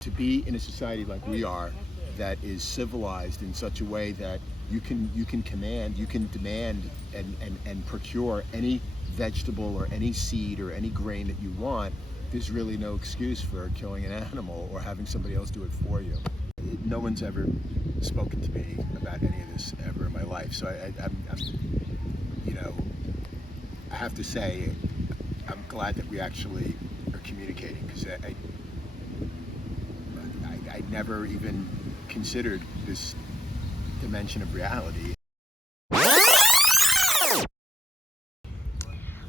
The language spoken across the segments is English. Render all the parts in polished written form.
To be in a society like we are, that is civilized in such a way that you can command, you can demand and procure any vegetable or any seed or any grain that you want, there's really no excuse for killing an animal or having somebody else do it for you. No one's ever spoken to me about any of this ever in my life, so I'm you know, I have to say I'm glad that we actually are communicating, because I never even considered this dimension of reality.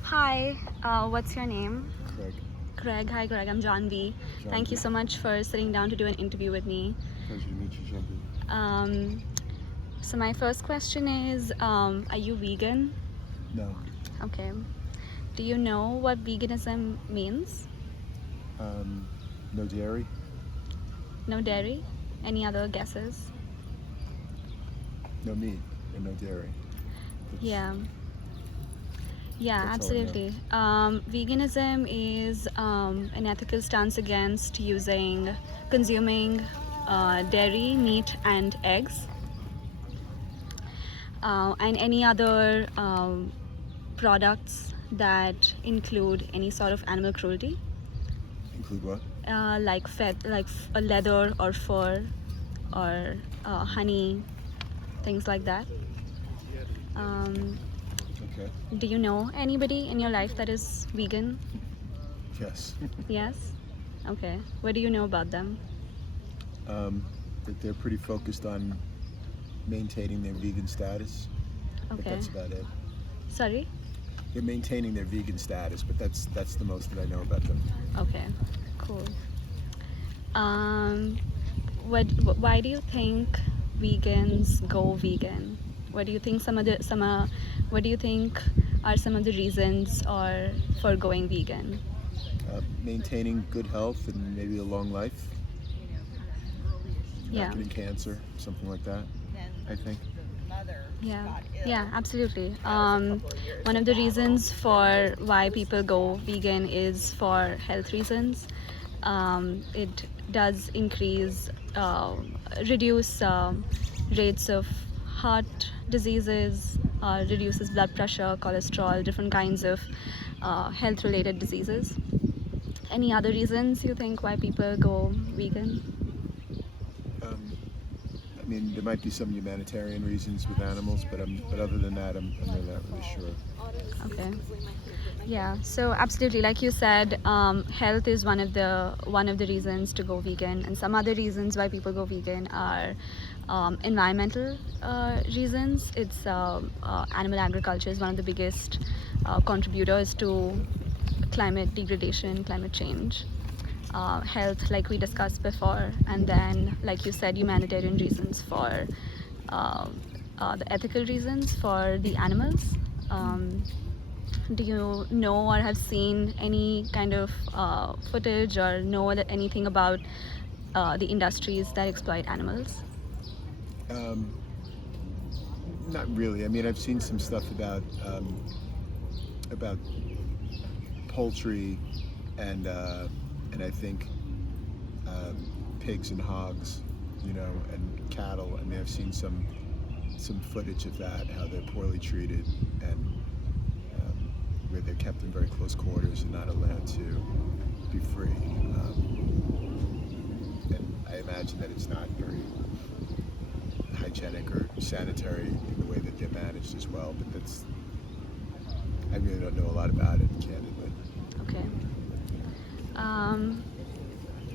Hi, what's your name? Craig. Craig. Hi, Craig. I'm Janvi. Thank you so much for sitting down to do an interview with me. Pleasure to meet you, Janvi. So my first question is, are you vegan? No. Okay. Do you know what veganism means? No dairy. No dairy? Any other guesses? No meat and no dairy. Yeah, That's all I know. absolutely. Veganism is an ethical stance against consuming dairy, meat, and eggs, and any other products that include any sort of animal cruelty, Include what? like leather or fur or honey, things like that. Okay. Do you know anybody in your life that is vegan? Yes. Yes? Okay. What do you know about them? That they're pretty focused on maintaining their vegan status. But Okay. that's about it. Sorry? They're maintaining their vegan status, but that's the most that I know about them. Okay. Cool. Why do you think vegans go vegan? What do you think what do you think are some of the reasons for going vegan? Maintaining good health and maybe a long life. Yeah. Not getting cancer, something like that, I think. Yeah, absolutely. One of the reasons for why people go vegan is for health reasons. It does reduce rates of heart diseases, reduces blood pressure, cholesterol, different kinds of health-related diseases. Any other reasons you think why people go vegan? I mean, there might be some humanitarian reasons with animals, but other than that, I'm really not really sure. Okay. Yeah. So absolutely, like you said, health is one of the reasons to go vegan, and some other reasons why people go vegan are environmental reasons. It's animal agriculture is one of the biggest contributors to climate degradation, climate change. Health, like we discussed before, and then, like you said, humanitarian reasons for the ethical reasons for the animals. Do you know or have seen any kind of footage or know anything about the industries that exploit animals? Not really. I mean, I've seen some stuff about poultry and I think pigs and hogs, and cattle. I mean, I've seen some footage of that, how they're poorly treated and where they're kept in very close quarters and not allowed to be free. And I imagine that it's not very hygienic or sanitary in the way that they're managed as well. But I really don't know a lot about it, candidly. Okay.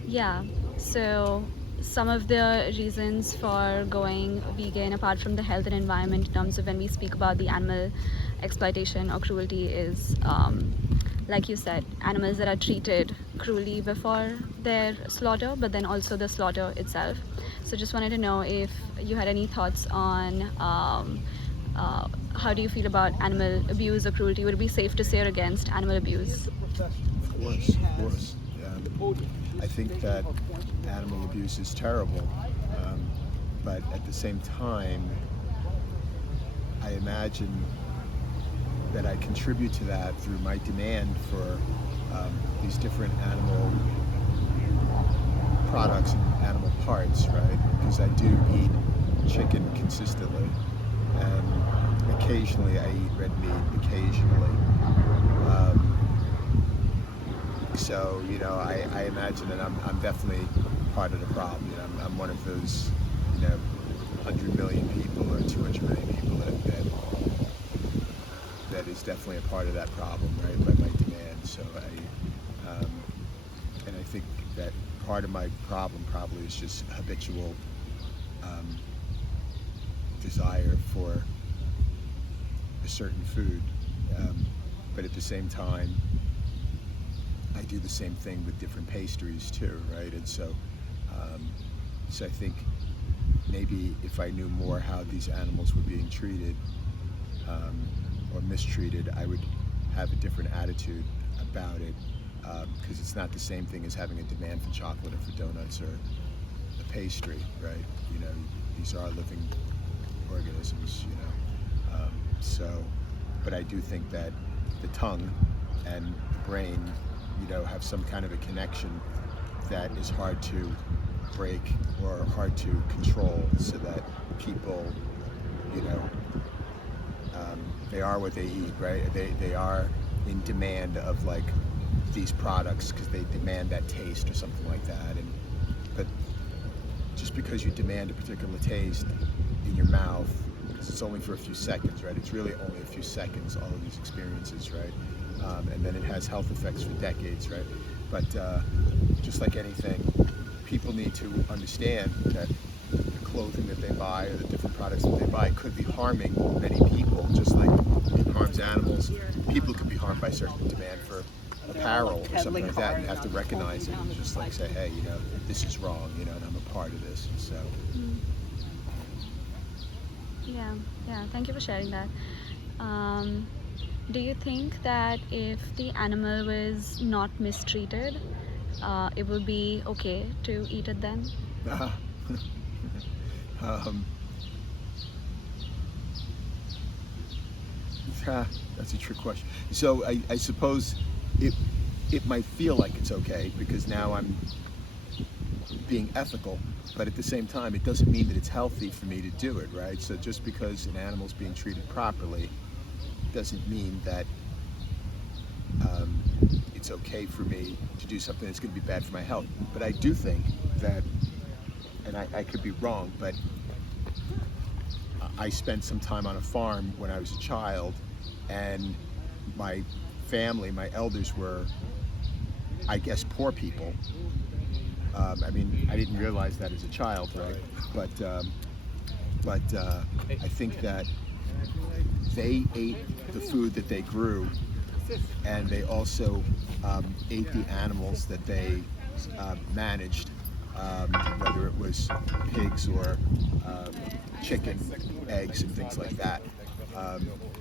Yeah. So some of the reasons for going vegan, apart from the health and environment, in terms of when we speak about the animal exploitation or cruelty, is like you said, animals that are treated cruelly before their slaughter, but then also the slaughter itself. So just wanted to know if you had any thoughts on how do you feel about animal abuse or cruelty? Would it be safe to say or against animal abuse? Of course. I think that animal abuse is terrible, but at the same time, I imagine that I contribute to that through my demand for these different animal products and animal parts, right? Because I do eat chicken consistently, and occasionally I eat red meat, occasionally. So, you know, I imagine that I'm definitely part of the problem. You know, I'm one of those, you know, 100 million people or 200 million people that is definitely a part of that problem, right? By my demand. So and I think that part of my problem probably is just habitual desire for a certain food, but at the same time, I do the same thing with different pastries too, right? And so I think maybe if I knew more how these animals were being treated or mistreated, I would have a different attitude about it, because it's not the same thing as having a demand for chocolate or for donuts or a pastry, right? You know, these are living organisms, you know. But I do think that the tongue and the brain, you know, have some kind of a connection that is hard to break or hard to control, so that people, you know, they are what they eat, right? They are in demand of like these products because they demand that taste or something like that. But just because you demand a particular taste in your mouth, because it's only for a few seconds, right? It's really only a few seconds, all of these experiences, right? And then it has health effects for decades, right? But just like anything, people need to understand that the clothing that they buy or the different products that they buy could be harming many people, just like it harms animals. People could be harmed by certain demand for apparel or something like that. You have to recognize it and just like say, hey, you know, this is wrong, you know, and I'm a part of this. And so. Yeah, thank you for sharing that. Do you think that if the animal was not mistreated, it would be okay to eat it then? That's a trick question. So I suppose it might feel like it's okay because now I'm being ethical, but at the same time, it doesn't mean that it's healthy for me to do it, right? So just because an animal's being treated properly doesn't mean that it's okay for me to do something that's going to be bad for my health. But I do think that, and I could be wrong, but I spent some time on a farm when I was a child, and my family, my elders were, I guess, poor people. I mean, I didn't realize that as a child, right? But I think that they ate the food that they grew, and they also ate the animals that they managed, whether it was pigs or chicken, eggs, and things like that.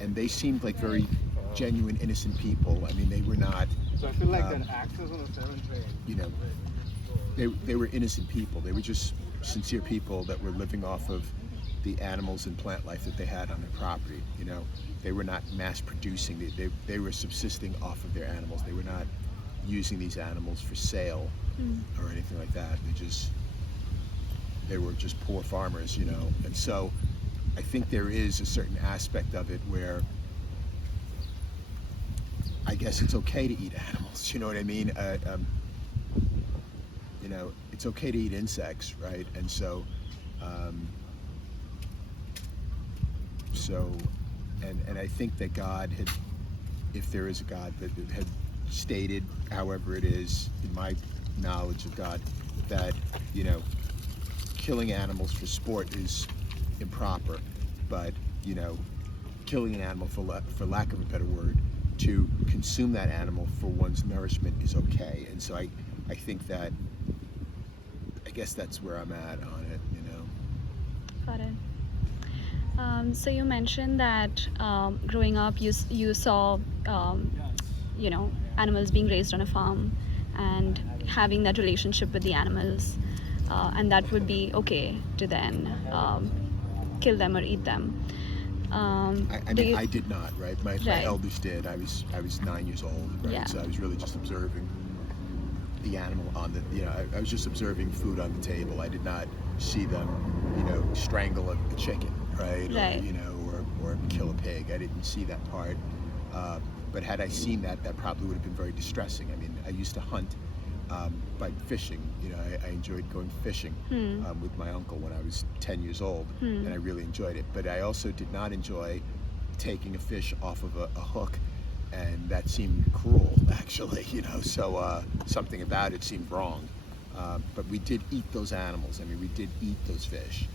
And they seemed like very genuine, innocent people. I mean, they were not, So I feel like that access on the 7th train. you know, they were innocent people. They were just sincere people that were living off of the animals and plant life that they had on their property. You know, they were not mass producing. They were subsisting off of their animals. They were not using these animals for sale or anything like that. They were just poor farmers, you know. And so I think there is a certain aspect of it where I guess it's okay to eat animals. You know what I mean? You know, it's okay to eat insects, right? And so, and I think that God had, if there is a God, that had stated, however it is, in my knowledge of God, that, you know, killing animals for sport is improper, but, you know, killing an animal, for lack of a better word, to consume that animal for one's nourishment is okay. And so I think that, I guess that's where I'm at on it, you know. Got it. So you mentioned that growing up you saw you know, animals being raised on a farm and having that relationship with the animals, and that would be okay to then kill them or eat them. I mean, I did not, right? My Right. elders did. I was 9 years old, right? Yeah. So I was really just observing. the animal on the, I was just observing food on the table. I did not see them, strangle a chicken, right? Right. Or kill a pig. I didn't see that part. But had I seen that, that probably would have been very distressing. I mean, I used to hunt by fishing. I enjoyed going fishing with my uncle when I was 10 years old, and I really enjoyed it. But I also did not enjoy taking a fish off of a hook, and that seemed cruel, actually. So something about it seemed wrong. But we did eat those animals. I mean, we did eat those fish.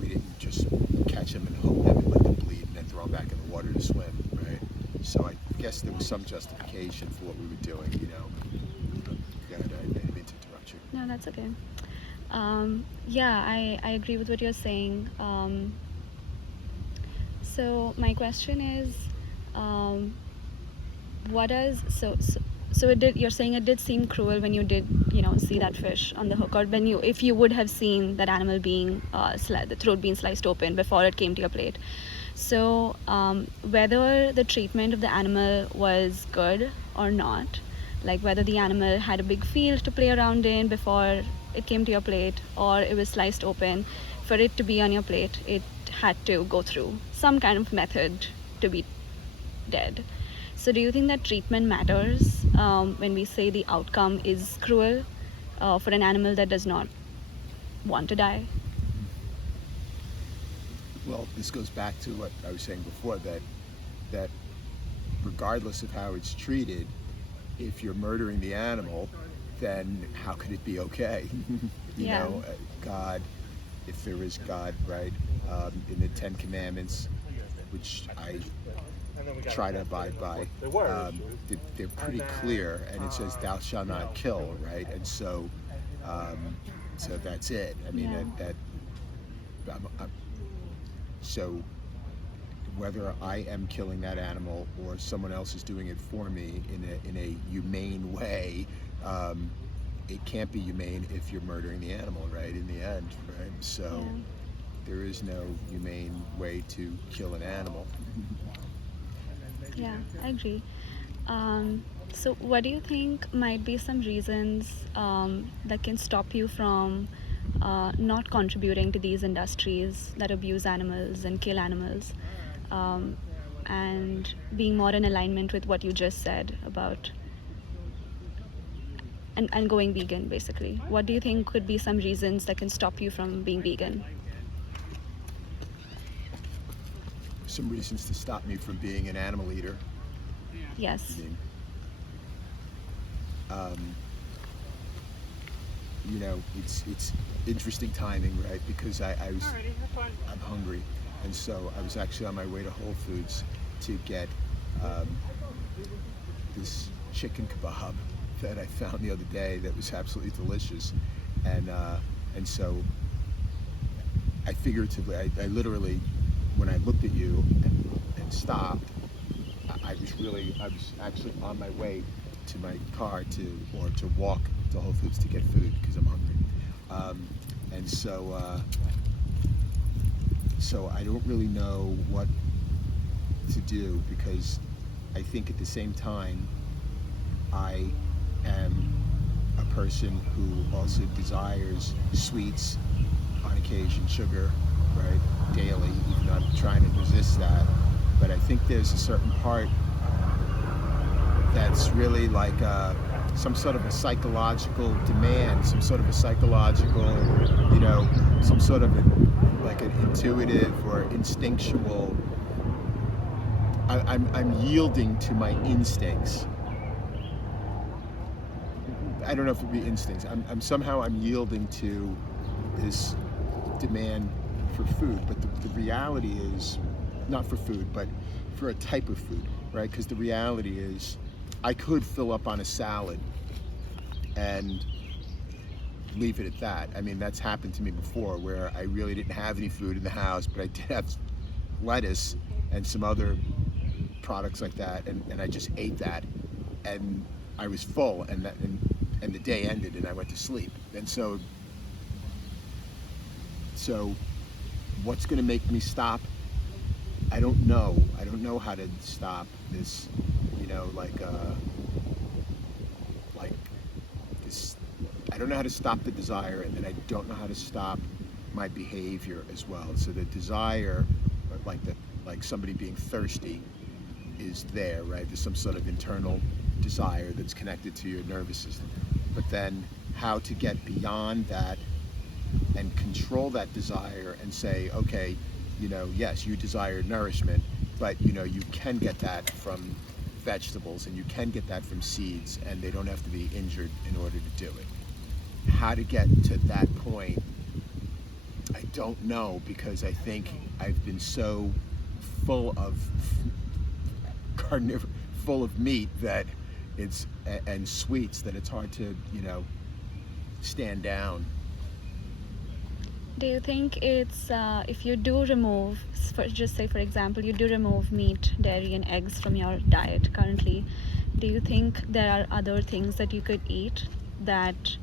We didn't just catch them and hook them and let them bleed and then throw them back in the water to swim, right? So I guess there was some justification for what we were doing, God, I didn't mean to interrupt you. No, that's okay. Yeah, I agree with what you're saying. So my question is, you're saying it did seem cruel when you did, see that fish on the hook, or if you would have seen that animal being, the throat being sliced open before it came to your plate. So whether the treatment of the animal was good or not, like whether the animal had a big field to play around in before it came to your plate, or it was sliced open, for it to be on your plate, it had to go through some kind of method to be dead. So do you think that treatment matters when we say the outcome is cruel for an animal that does not want to die? Well, this goes back to what I was saying before, that regardless of how it's treated, if you're murdering the animal, then how could it be okay? God, if there is God, right? In the Ten Commandments, which I try to abide by, they're pretty clear, and it says thou shalt not kill, right? And so that's it. I mean, so whether I am killing that animal or someone else is doing it for me in a humane way, it can't be humane if you're murdering the animal, right? In the end, right? So there is no humane way to kill an animal. Yeah, I agree. So what do you think might be some reasons that can stop you from not contributing to these industries that abuse animals and kill animals, and being more in alignment with what you just said about and going vegan, basically? What do you think could be some reasons that can stop you from being vegan? Some reasons to stop me from being an animal eater. Yes. It's interesting timing, right? Because I'm hungry, and so I was actually on my way to Whole Foods to get this chicken kebab that I found the other day that was absolutely delicious, and so I figuratively, I literally, when I looked at you and stopped, I was actually on my way to my car to walk to Whole Foods to get food because I'm hungry, and so I don't really know what to do, because I think at the same time I am a person who also desires sweets, on occasion sugar, right, daily, even though I'm trying to resist that. But I think there's a certain part that's really like some sort of a psychological demand, some sort of a psychological, some sort of like an intuitive or instinctual. I'm yielding to my instincts. I don't know if it'd be instincts. I'm yielding to this demand for food, but the reality is, not for food, but for a type of food, right? Because the reality is, I could fill up on a salad and leave it at that. I mean, that's happened to me before, where I really didn't have any food in the house, but I did have lettuce and some other products like that, and I just ate that, and I was full, and the day ended, and I went to sleep. And so what's going to make me stop? I don't know. I don't know how to stop this, like I don't know how to stop the desire, and then I don't know how to stop my behavior as well. So the desire, like somebody being thirsty, is there, right? There's some sort of internal desire that's connected to your nervous system. But then how to get beyond that and control that desire and say, okay, yes, you desire nourishment, but you can get that from vegetables and you can get that from seeds, and they don't have to be injured in order to do it. How to get to that point, I don't know, because I think I've been so full of full of meat that and sweets that it's hard to stand down. Do you think it's if you do remove, just say for example, you do remove meat, dairy, and eggs from your diet currently, do you think there are other things that you could eat that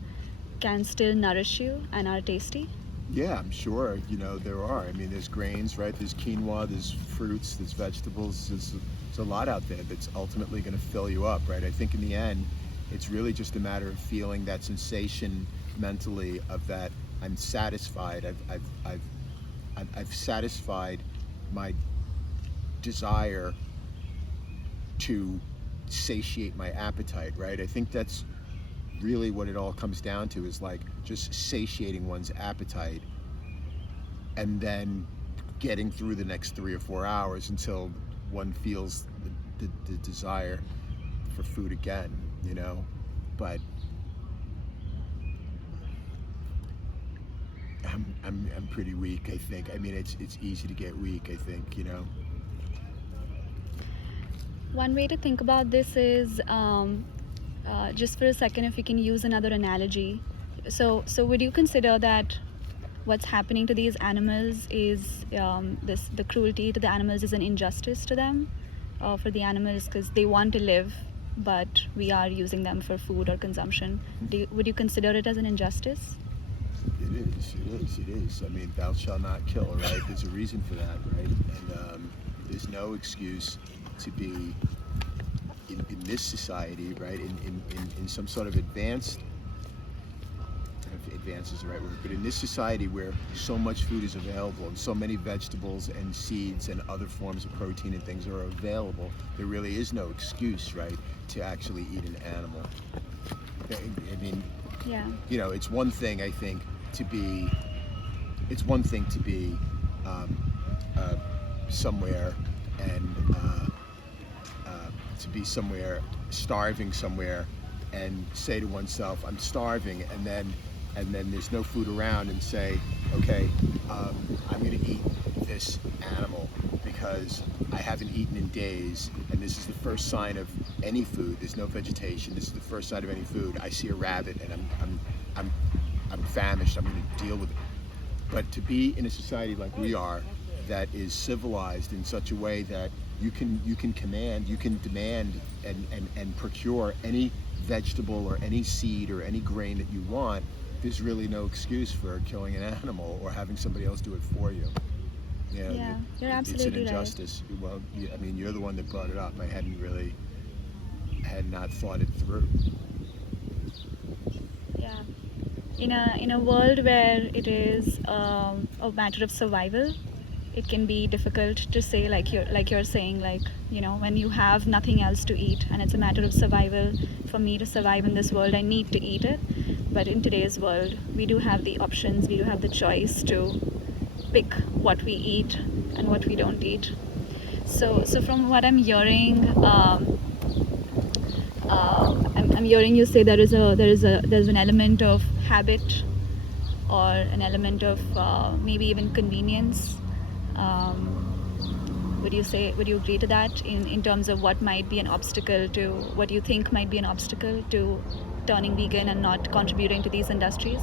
can still nourish you and are tasty? Yeah, I'm sure, there are. I mean, there's grains, right? There's quinoa, there's fruits, there's vegetables, there's a lot out there that's ultimately going to fill you up, right? I think in the end, it's really just a matter of feeling that sensation mentally of that I'm satisfied. I've satisfied my desire to satiate my appetite, right? I think that's really what it all comes down to, is like just satiating one's appetite and then getting through the next 3 or 4 hours until one feels the desire for food again, but I'm pretty weak, I think. I mean, it's easy to get weak, I think, One way to think about this is just for a second, if we can use another analogy. So would you consider that what's happening to these animals is the cruelty to the animals is an injustice to them, for the animals, because they want to live, but we are using them for food or consumption? Would you consider it as an injustice? It is. I mean, thou shalt not kill, right? There's a reason for that, right? And there's no excuse to be in this society, right? In some sort of advanced, I don't know if advanced is the right word, but in this society where so much food is available and so many vegetables and seeds and other forms of protein and things are available, there really is no excuse, right, to actually eat an animal. I mean, yeah. It's one thing, I think, to be somewhere and to be somewhere, starving somewhere, and say to oneself, I'm starving, and then there's no food around, and say, okay, I'm going to eat this animal because I haven't eaten in days, and this is the first sign of any food. There's no vegetation. This is the first sign of any food. I see a rabbit, and I'm famished. I'm going to deal with it. But to be in a society like we are, that is civilized in such a way that you can command, you can demand and procure any vegetable or any seed or any grain that you want, there's really no excuse for killing an animal or having somebody else do it for you. Yeah, you're absolutely It's an injustice. Right. Well, I mean, you're the one that brought it up. I had not thought it through. Yeah. In a world where it is a matter of survival, it can be difficult to say, like you're saying, when you have nothing else to eat and it's a matter of survival. For me to survive in this world, I need to eat it. But in today's world, we do have the options, we do have the choice to pick what we eat and what we don't eat. So from what I'm hearing, I'm hearing you say there's an element of habit or an element of maybe even convenience. Would you agree to that in terms of what might be an obstacle to, what you think might be an obstacle to turning vegan and not contributing to these industries?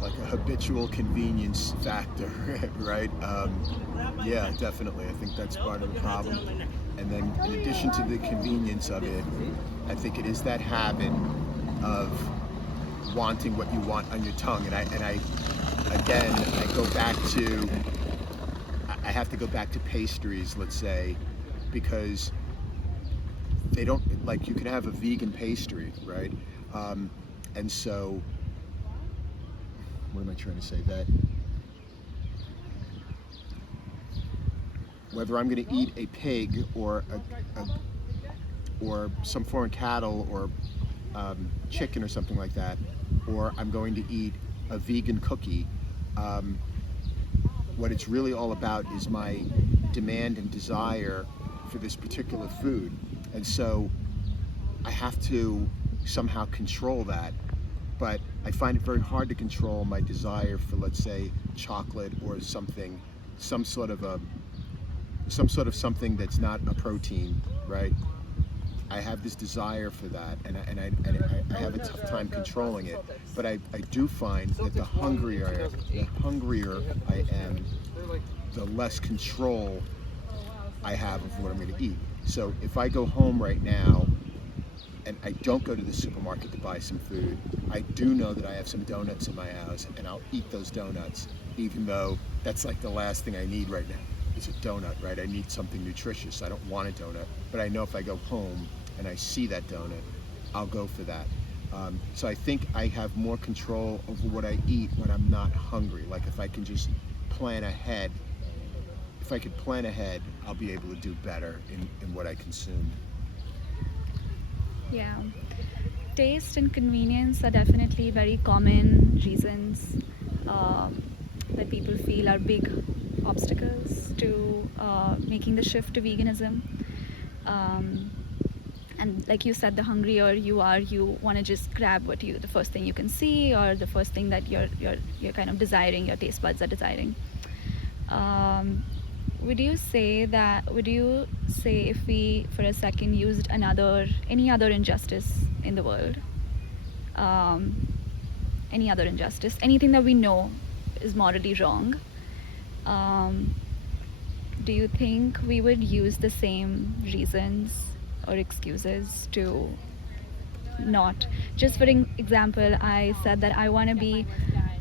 Like a habitual convenience factor, right? Yeah, definitely. I think that's part of the problem. And then in addition to the convenience of it, I think it is that habit of wanting what you want on your tongue. And I have to go back to pastries, let's say, because they don't, like, you can have a vegan pastry, right? And so what am I trying to say? That whether I'm going to eat a pig or or some foreign cattle or chicken or something like that, or I'm going to eat a vegan cookie, what it's really all about is my demand and desire for this particular food. And so I have to somehow control that, but I find it very hard to control my desire for, let's say, chocolate or something, some sort of something that's not a protein, right? I have this desire for that, and I have a tough time controlling it. But I do find that the hungrier I am, the less control I have of what I'm going to eat. So if I go home right now and I don't go to the supermarket to buy some food, I do know that I have some donuts in my house, and I'll eat those donuts, even though that's like the last thing I need right now. It's a donut, right? I need something nutritious. I don't want a donut, but I know if I go home and I see that donut, I'll go for that. So I think I have more control over what I eat when I'm not hungry. Like if I can just plan ahead, if I could plan ahead, I'll be able to do better in what I consume. Yeah. Taste and convenience are definitely very common reasons that people feel are big obstacles to making the shift to veganism. And like you said, the hungrier you are, you want to just grab the first thing you can see, or the first thing that you're kind of desiring, your taste buds are desiring. Would you say if we for a second used any other injustice in the world, any other injustice, anything that we know is morally wrong, do you think we would use the same reasons or excuses to not? Just for example, I said that I want to be,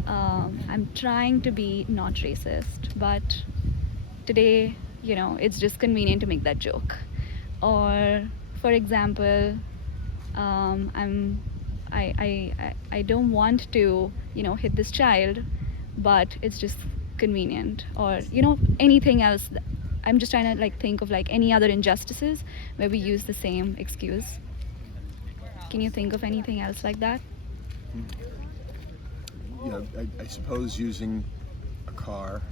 I'm trying to be not racist, but today, it's just convenient to make that joke. Or, for example, I don't want to, hit this child, but it's just convenient. Or, anything else. I'm just trying to think of any other injustices where we use the same excuse. Can you think of anything else like that? I suppose using a car,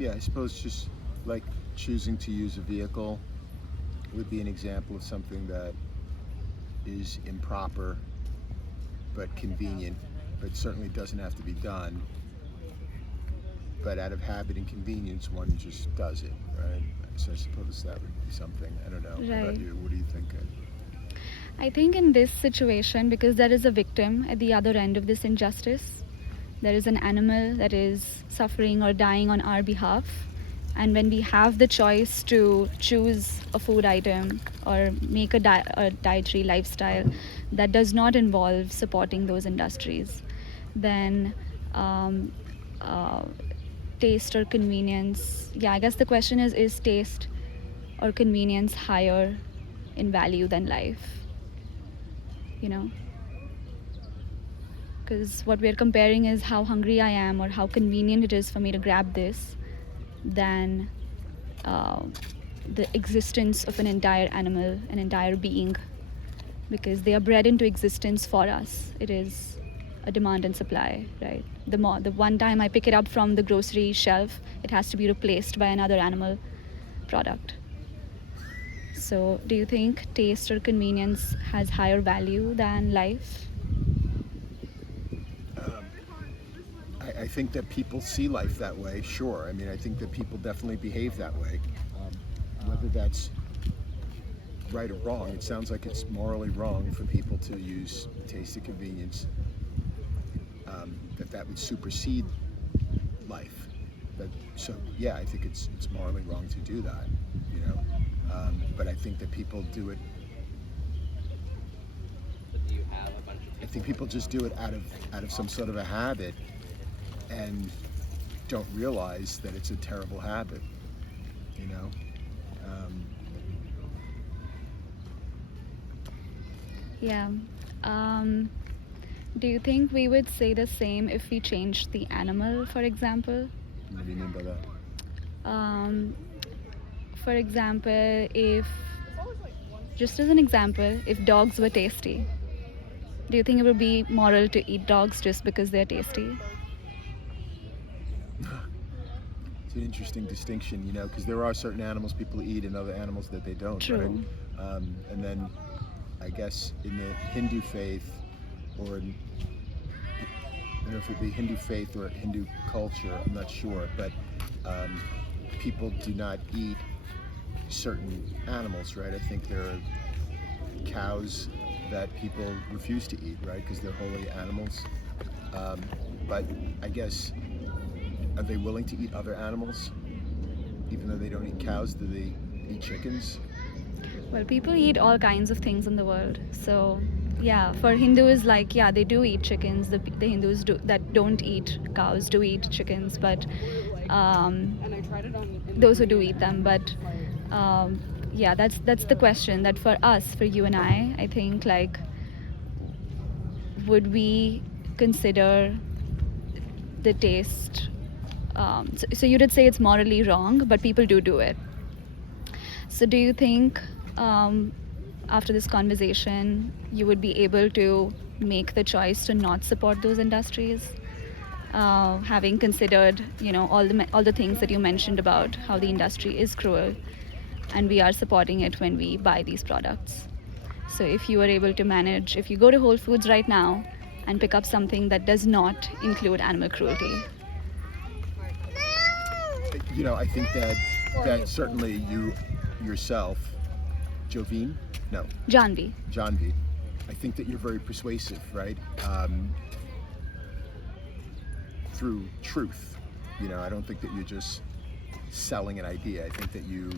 I suppose just like choosing to use a vehicle would be an example of something that is improper but convenient, but certainly doesn't have to be done. But out of habit and convenience, one just does it, right? So I suppose that would be something. I don't know. Right. How about you? What do you think? I think in this situation, because there is a victim at the other end of this injustice, there is an animal that is suffering or dying on our behalf. And when we have the choice to choose a food item or make a dietary lifestyle that does not involve supporting those industries, then taste or convenience, I guess the question is taste or convenience higher in value than life? Because what we're comparing is how hungry I am or how convenient it is for me to grab this than the existence of an entire animal, an entire being, because they are bred into existence for us. It is a demand and supply, right? The one time I pick it up from the grocery shelf, it has to be replaced by another animal product. So do you think taste or convenience has higher value than life? I think that people see life that way, sure. I mean, I think that people definitely behave that way. Whether that's right or wrong, it sounds like it's morally wrong for people to use taste and convenience, that would supersede life. I think it's morally wrong to do that, but I think that people do it. I think people just do it out of some sort of a habit and don't realize that it's a terrible habit, Yeah. Um, do you think we would say the same if we changed the animal, for example? What do you mean by that? Um, for example, if, just as an example, if dogs were tasty, do you think it would be moral to eat dogs just because they're tasty? It's an interesting distinction, you know, because there are certain animals people eat and other animals that they don't, right? True. And then I guess in the Hindu faith, or in, I don't know if it be Hindu faith or Hindu culture, I'm not sure, but people do not eat certain animals, right? I think there are cows that people refuse to eat, right? Because they're holy animals. But I guess, are they willing to eat other animals? Even though they don't eat cows, do they eat chickens? Well, people eat all kinds of things in the world. So, yeah, for Hindus, like, yeah, they do eat chickens. The Hindus that don't eat cows do eat chickens, but those who do eat them. But yeah, that's the question. That for us, for you and I think, like, would we consider the taste? So you did say it's morally wrong, but people do it. So do you think after this conversation you would be able to make the choice to not support those industries, having considered, you know, all the things that you mentioned about how the industry is cruel and we are supporting it when we buy these products? So if you were able to manage, if you go to Whole Foods right now and pick up something that does not include animal cruelty. You know, I think that certainly you yourself, Jovine, no, Janvi. Janvi, I think that you're very persuasive, right? Through truth. You know, I don't think that you're just selling an idea. I think that you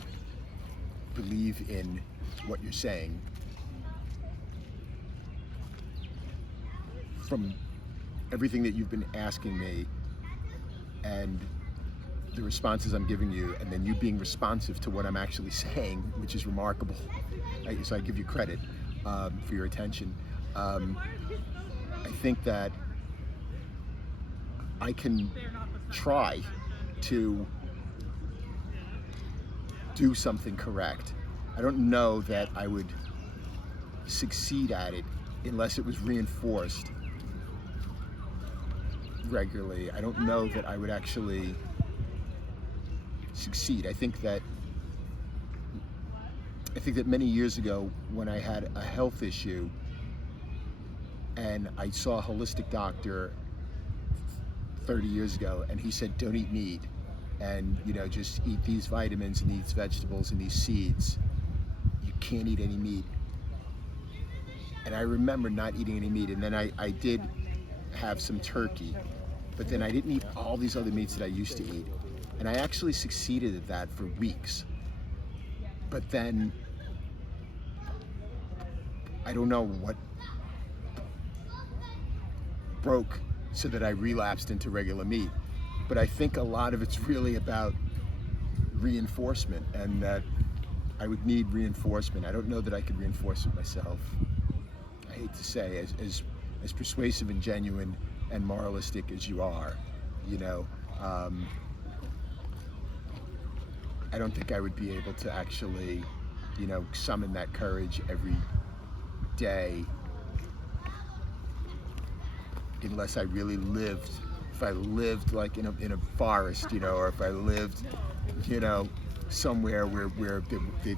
believe in what you're saying. From everything that you've been asking me and the responses I'm giving you, and then you being responsive to what I'm actually saying, which is remarkable. So I give you credit for your attention. I think that I can try to do something correct. I don't know that I would succeed at it unless it was reinforced regularly. I don't know that I would actually succeed. I think that many years ago, when I had a health issue and I saw a holistic doctor 30 years ago, and he said, don't eat meat, and, you know, just eat these vitamins and these vegetables and these seeds. You can't eat any meat. And I remember not eating any meat, and then I did have some turkey, but then I didn't eat all these other meats that I used to eat. And I actually succeeded at that for weeks. But then, I don't know what broke so that I relapsed into regular meat. But I think a lot of it's really about reinforcement, and that I would need reinforcement. I don't know that I could reinforce it myself. I hate to say, as persuasive and genuine and moralistic as you are, you know, I don't think I would be able to actually, you know, summon that courage every day unless I really lived. If I lived like in a forest, you know, or if I lived, you know, somewhere where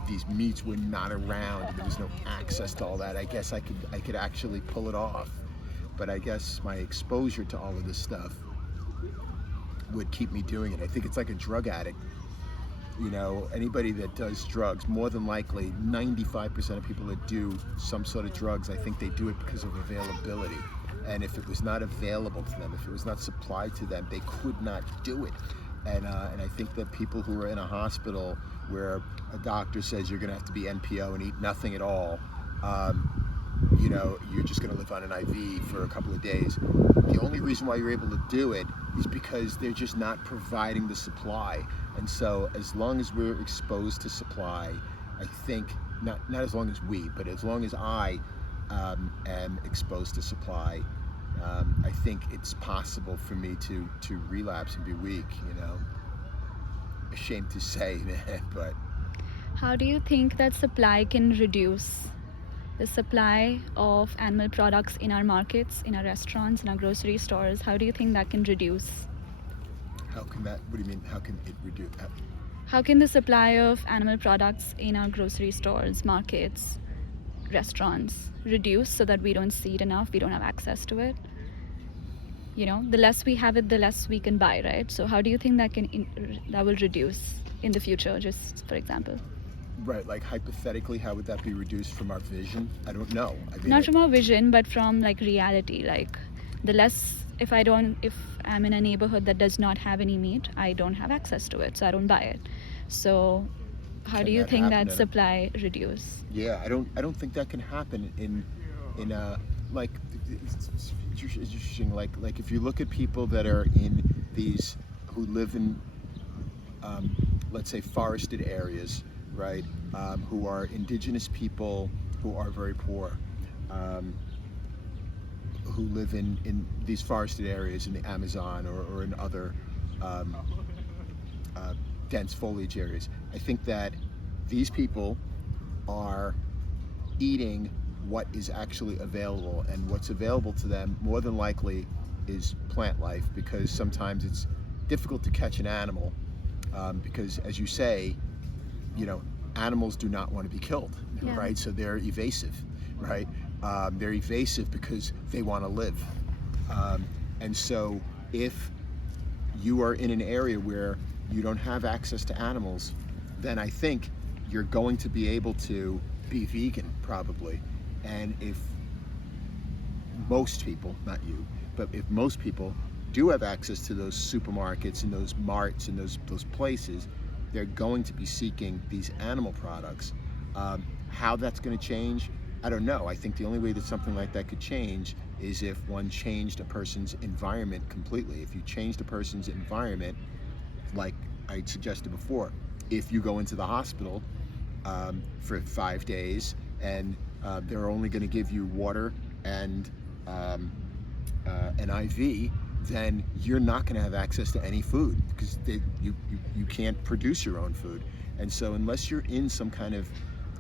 these meats were not around and there was no access to all that, I guess I could actually pull it off. But I guess my exposure to all of this stuff would keep me doing it. I think it's like a drug addict. You know, anybody that does drugs, more than likely 95% of people that do some sort of drugs, I think they do it because of availability. And if it was not available to them, if it was not supplied to them, they could not do it. And I think that people who are in a hospital where a doctor says you're going to have to be NPO and eat nothing at all, you know, you're just going to live on an IV for a couple of days. The only reason why you're able to do it is because they're just not providing the supply. And so as long as we're exposed to supply, I think, not as long as we, but as long as I am exposed to supply, I think it's possible for me to relapse and be weak. Ashamed to say, man, but How do you think that supply can reduce the supply of animal products in our markets, in our restaurants, in our grocery stores? How do you think that can reduce? how can that? What do you mean? How can it reduce? How can the supply of animal products in our grocery stores, markets, restaurants reduce so that we don't see it enough, we don't have access to it? The less we have it, the less we can buy, right? So how do you think that will reduce in the future, just for example? Right, like hypothetically, how would that be reduced from our vision? I don't know. I mean, Not from our vision, but from like reality. Like the less, if I'm in a neighborhood that does not have any meat, I don't have access to it, so I don't buy it. So how Can do you that think happen that in- supply reduce? Yeah, I don't think that can happen in like it's interesting. Like if you look at people that are in these who live in let's say forested areas, right? Who are indigenous people who are very poor, who live in these forested areas in the Amazon or in other dense foliage areas. I think that these people are eating what is actually available, and what's available to them more than likely is plant life, because sometimes it's difficult to catch an animal because, as you say, animals do not want to be killed, Yeah. right? So they're evasive, right? They're evasive because they want to live. And so if you are in an area where you don't have access to animals, then I think you're going to be able to be vegan, probably. And if most people, not you, but if most people do have access to those supermarkets and those marts and those places, they're going to be seeking these animal products. How that's going to change, I don't know. I think the only way that something like that could change is if one changed a person's environment completely. If you changed a person's environment, like I suggested before, if you go into the hospital for 5 days and they're only going to give you water and an IV, then you're not going to have access to any food because you can't produce your own food. And so unless you're in some kind of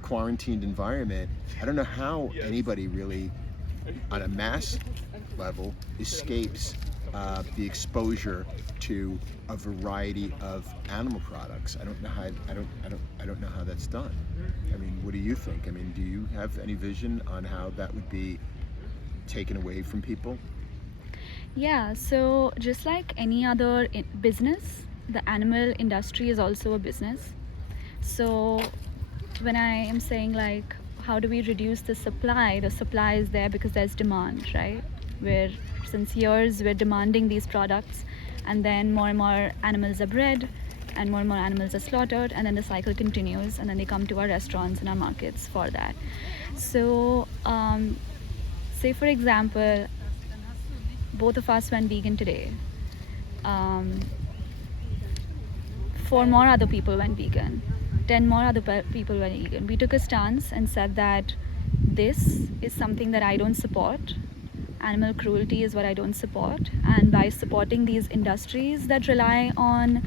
quarantined environment, I don't know how anybody really, on a mass level, escapes the exposure to a variety of animal products. I don't know how that's done. I mean, what do you think? I mean, do you have any vision on how that would be taken away from people? Yeah, so just like any other business, the animal industry is also a business. So when I am saying like, how do we reduce the supply is there because there's demand, right? Where since years we're demanding these products, and then more and more animals are bred and more animals are slaughtered, and then the cycle continues, and then they come to our restaurants and our markets for that. So say for example, both of us went vegan today. 4 more other people went vegan. 10 more other people went vegan. We took a stance and said that this is something that I don't support. Animal cruelty is what I don't support. And by supporting these industries that rely on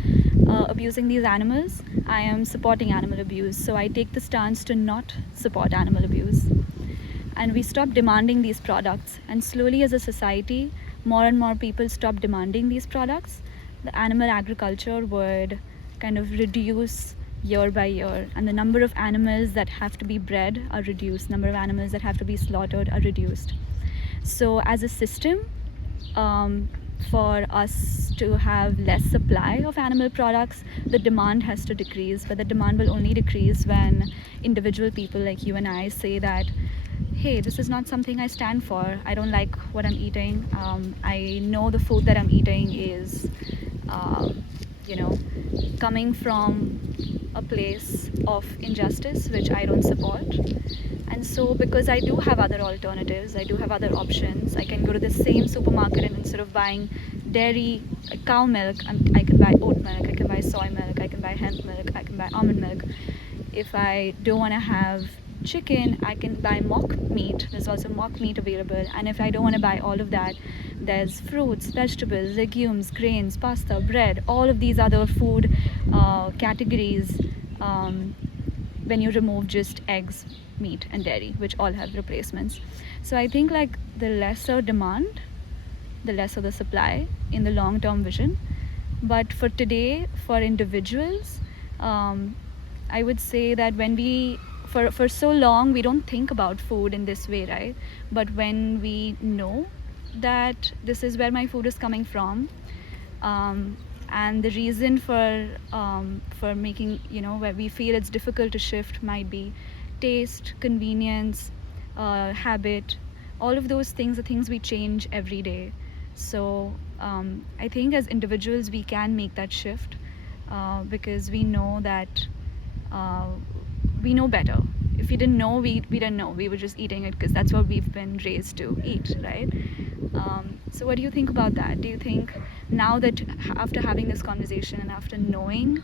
abusing these animals, I am supporting animal abuse. So I take the stance to not support animal abuse. And we stop demanding these products. And slowly as a society, more and more people stop demanding these products. The animal agriculture would kind of reduce year by year, and the number of animals that have to be bred are reduced, number of animals that have to be slaughtered are reduced. So as a system, for us to have less supply of animal products, the demand has to decrease, but the demand will only decrease when individual people like you and I say that, hey, this is not something I stand for. I don't like what I'm eating. I know the food that I'm eating is, coming from a place of injustice, which I don't support. And so, because I do have other alternatives, I do have other options, I can go to the same supermarket and instead of buying dairy, cow milk, I can buy oat milk, I can buy soy milk, I can buy hemp milk, I can buy almond milk. If I don't want to have chicken, I can buy mock meat. There's also mock meat available. And if I don't want to buy all of that, there's fruits, vegetables, legumes, grains, pasta, bread, all of these other food categories, when you remove just eggs, meat, and dairy, which all have replacements. So I think like the lesser demand, the lesser the supply in the long term vision. But for today, for individuals, I would say that when we, for so long, we don't think about food in this way, right? But when we know that this is where my food is coming from, and the reason for making, where we feel it's difficult to shift might be taste, convenience, habit, all of those things are things we change every day. So I think as individuals we can make that shift because we know that we know better. If we didn't know, we didn't know. We were just eating it because that's what we've been raised to eat, right? So what do you think about that? Do you think now that after having this conversation and after knowing,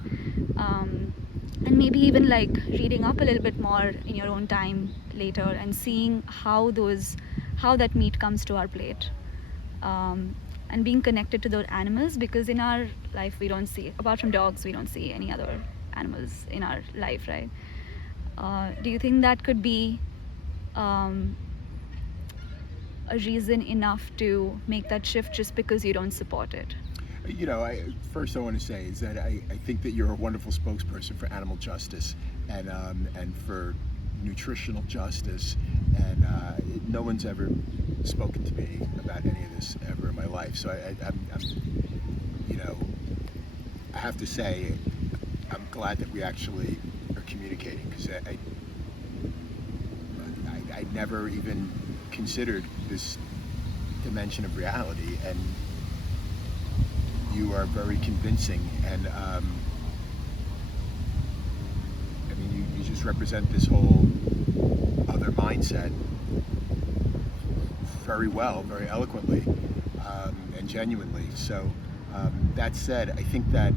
and maybe even like reading up a little bit more in your own time later and seeing how that meat comes to our plate, and being connected to those animals, because in our life we don't see, apart from dogs, we don't see any other animals in our life, right? Do you think that could be a reason enough to make that shift just because you don't support it? First I want to say is that I think that you're a wonderful spokesperson for animal justice and for nutritional justice, and no one's ever spoken to me about any of this ever in my life. So I have to say I'm glad that we actually are communicating, because I never even considered this dimension of reality, and you are very convincing, and you just represent this whole other mindset very well, very eloquently, and genuinely. So that said, I think that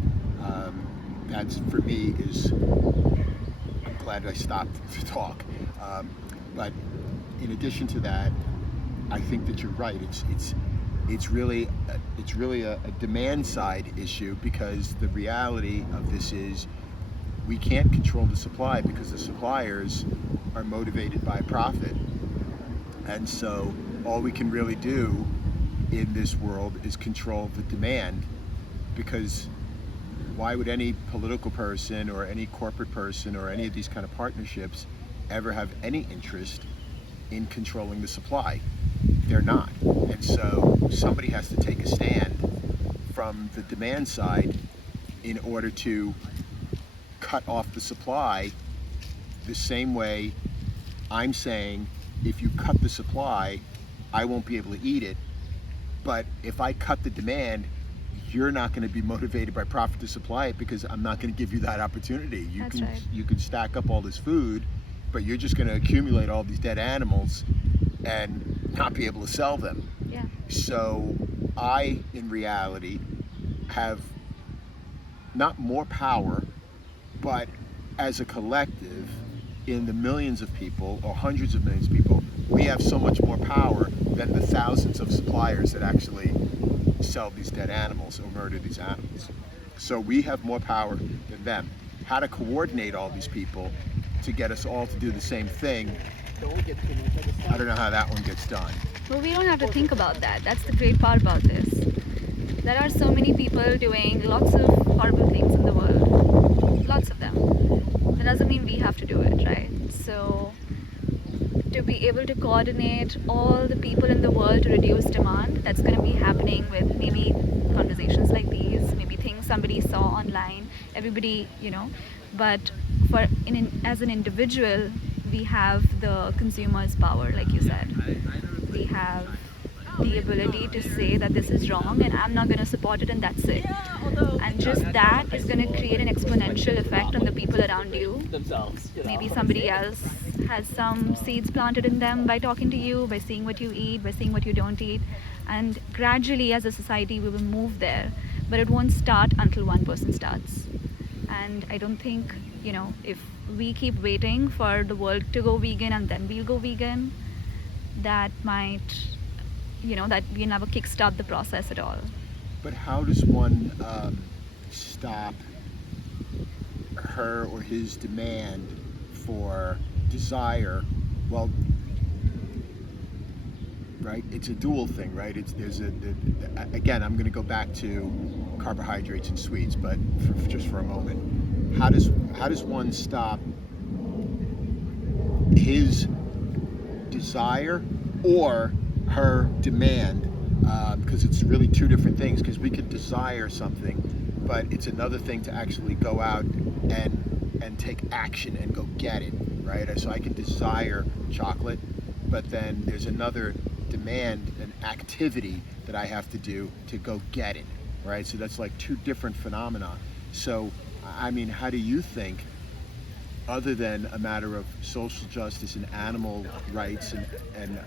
that's, for me, is, I'm glad I stopped to talk, but in addition to that, I think that you're right. It's really a demand side issue, because the reality of this is we can't control the supply because the suppliers are motivated by profit, and so all we can really do in this world is control the demand, because why would any political person or any corporate person or any of these kind of partnerships ever have any interest in controlling the supply? They're not. And so somebody has to take a stand from the demand side in order to cut off the supply, the same way I'm saying if you cut the supply, I won't be able to eat it. But if I cut the demand, you're not going to be motivated by profit to supply it, because I'm not going to give you that opportunity. You can stack up all this food, but you're just going to accumulate all these dead animals and not be able to sell them. Yeah. So I, in reality, have not more power, but as a collective, in the millions of people or hundreds of millions of people, we have so much more power than the thousands of suppliers that actually sell these dead animals or murder these animals. So we have more power than them. How to coordinate all these people to get us all to do the same thing, I don't know how that one gets done. Well, we don't have to think about that. That's the great part about this. There are so many people doing lots of horrible things in the world. Lots of them. That doesn't mean we have to do it, right? So to be able to coordinate all the people in the world to reduce demand, that's going to be happening with maybe conversations like these, maybe things somebody saw online, everybody, but as an individual, we have the consumer's power, like you said. We have the ability to say that this is wrong and I'm not going to support it, and that's it. And just that is going to create an exponential effect on the people around you. Maybe somebody else has some seeds planted in them by talking to you, by seeing what you eat, by seeing what you don't eat. And gradually, as a society, we will move there. But it won't start until one person starts. And I don't think, if we keep waiting for the world to go vegan and then we'll go vegan, that might, that we never kickstart the process at all. But how does one stop her or his demand for desire? Well, right, it's a dual thing, right? Again, I'm going to go back to carbohydrates and sweets, but just for a moment, how does one stop his desire or her demand? Because it's really two different things. Because we could desire something, but it's another thing to actually go out and take action and go get it, right? So I can desire chocolate, but then there's another demand, an activity that I have to do to go get it, right? So that's like two different phenomena. So, I mean, how do you think, other than a matter of social justice and animal rights and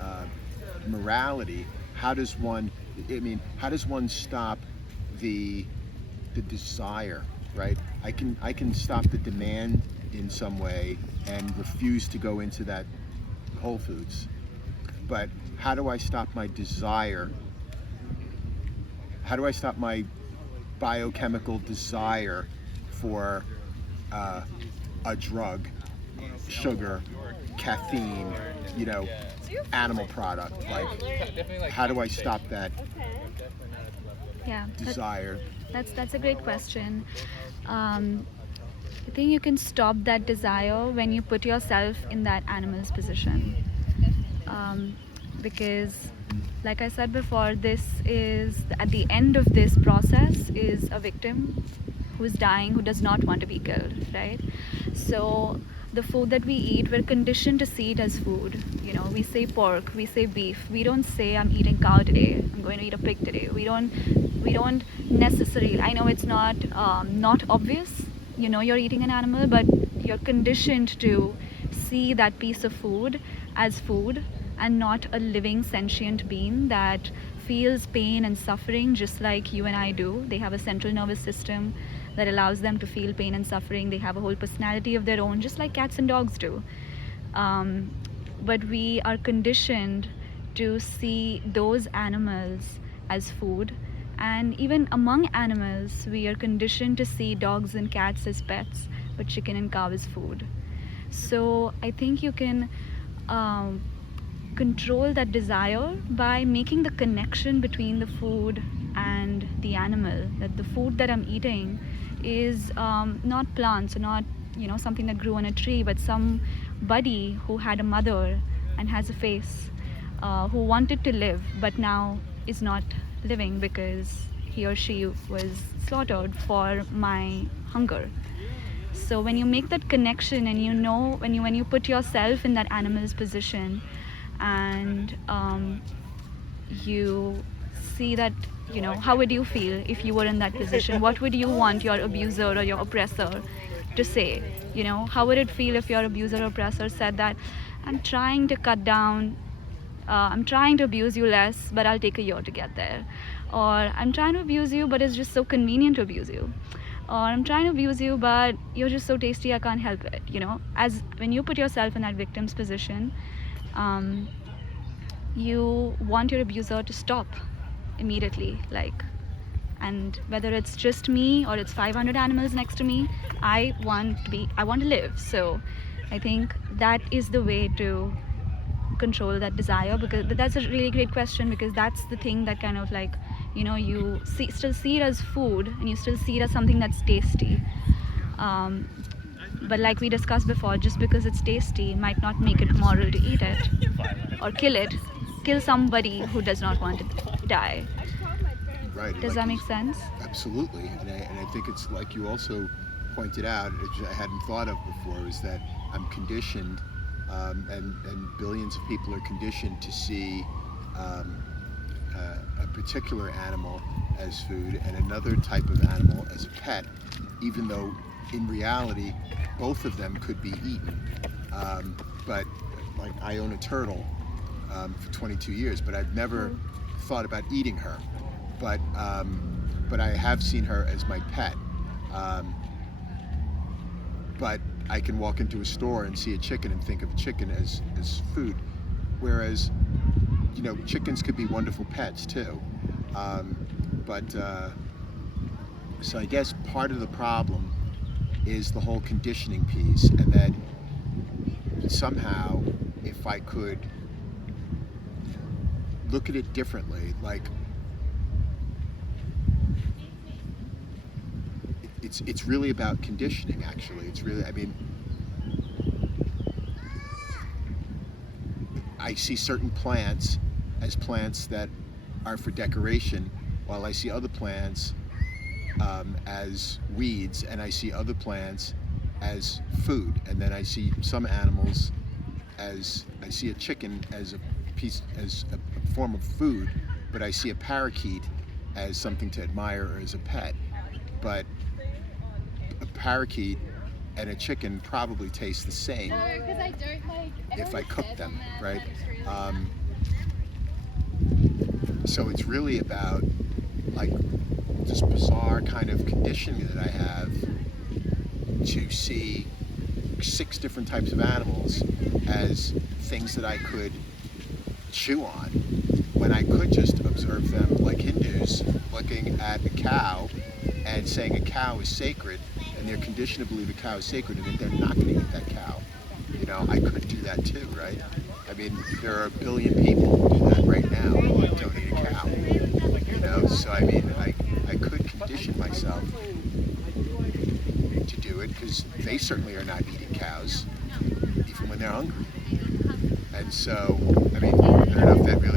morality, how does one stop the desire, right? I can stop the demand in some way and refuse to go into that Whole Foods, but how do I stop my desire? How do I stop my biochemical desire for a drug, sugar, caffeine, animal product? Like, how do I stop that desire? That's a great question. I think you can stop that desire when you put yourself in that animal's position. Because, like I said before, this is at the end of this process is a victim who is dying, who does not want to be killed, right? So the food that we eat, we're conditioned to see it as food. We say pork, we say beef. We don't say I'm eating cow today, I'm going to eat a pig today. We don't necessarily. I know it's not obvious. You're eating an animal, but you're conditioned to see that piece of food as food and not a living sentient being that feels pain and suffering just like you and I do. They have a central nervous system that allows them to feel pain and suffering. They have a whole personality of their own, just like cats and dogs do. But we are conditioned to see those animals as food. And even among animals, we are conditioned to see dogs and cats as pets, but chicken and cow as food. So I think you can control that desire by making the connection between the food and the animal. That the food that I'm eating is not plants or not something that grew on a tree, but somebody who had a mother and has a face, who wanted to live but now is not living because he or she was slaughtered for my hunger. So when you make that connection and when you put yourself in that animal's position and you see that, how would you feel if you were in that position? What would you want your abuser or your oppressor to say? How would it feel if your abuser or oppressor said that, I'm trying to cut down, I'm trying to abuse you less, but I'll take a year to get there. Or I'm trying to abuse you, but it's just so convenient to abuse you. Or I'm trying to abuse you, but you're just so tasty, I can't help it. As when you put yourself in that victim's position, you want your abuser to stop immediately, and whether it's just me or it's 500 animals next to me, I want to live. So I think that is the way to control that desire. But that's a really great question, because that's the thing that kind of you still see it as food and you still see it as something that's tasty. But like we discussed before, just because it's tasty might not make it moral to eat it or kill somebody who does not want to die. Right. Does that make sense? Absolutely. And I think it's like you also pointed out, which I hadn't thought of before, is that I'm conditioned, and billions of people are conditioned to see a particular animal as food and another type of animal as a pet, even though in reality both of them could be eaten. But like, I own a turtle for 22 years, but I've never thought about eating her. But I have seen her as my pet. But I can walk into a store and see a chicken and think of chicken as food, whereas, you know, chickens could be wonderful pets too. So I guess part of the problem is the whole conditioning piece, and that somehow, if I could look at it differently, like it's really about conditioning. Actually, it's really, I mean, I see certain plants as plants that are for decoration, while I see other plants as weeds, and I see other plants as food, and then I see some animals as, I see a chicken as a form of food, but I see a parakeet as something to admire or as a pet. But a parakeet and a chicken probably taste the same if I cook them, right? So it's really about like this bizarre kind of conditioning that I have to see 6 different types of animals as things that I could chew on, when I could just observe them like Hindus looking at a cow and saying a cow is sacred, and they're conditioned to believe a cow is sacred and that they're not going to eat that cow. You know, I could do that too, right? I mean, there are 1 billion people who do that right now who don't eat a cow. You know, so I mean, I could condition myself to do it, because they certainly are not eating cows, even when they're hungry. And so, I mean, I don't know if that really